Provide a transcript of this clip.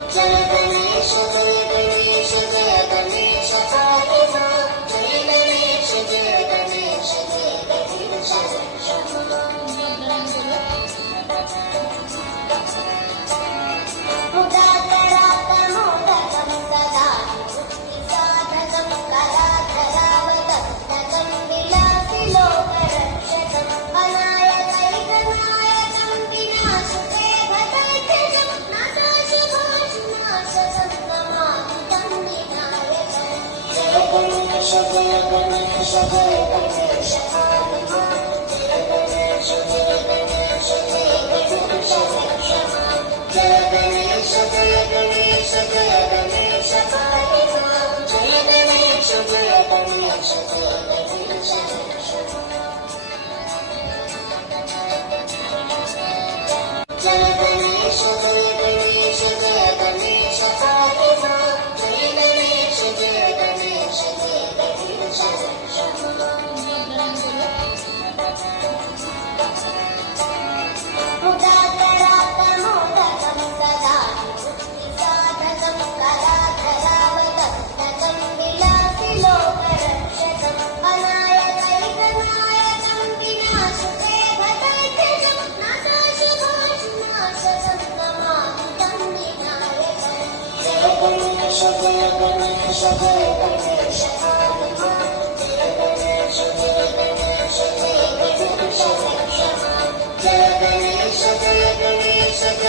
जय गणेश जय गणेश जय गणेश पाहि मां जय गणेश जय गणेश जय गणेश मुदाकरात् मोदकं सदा साधकं कलाधरावतप्तकं विलासिलोकरक्षकम् अनायकैकनायकं विनाशते भदैत्यजं नाशाशभाषनाशकं नमामि तं विनायकम् जय गणेश जय गणेश जय गणेश पाहि मां जय गणेश जय गणेश जय गणेश जय गणेश जय गणेश जय गणेश पाहि मां जय गणेश जय गणेश जय गणेश जय गणेश जय गणेश जय गणेश पाहि मां जय गणेश जय गणेश जय गणेश मुदाकरात् मोदकं सदा साधकं कलाधरावतप्तकं विलासिलोकरक्षकम् अनायकैकनायकं विनाशते भदैत्यजं नाशाशभाषनाशकं नमामि तं विनायकम् जय गणेश जय गणेश जय गणेश पाहि मां जय गणेश जय गणेश जय गणेश जय गणेश जय गणेश जय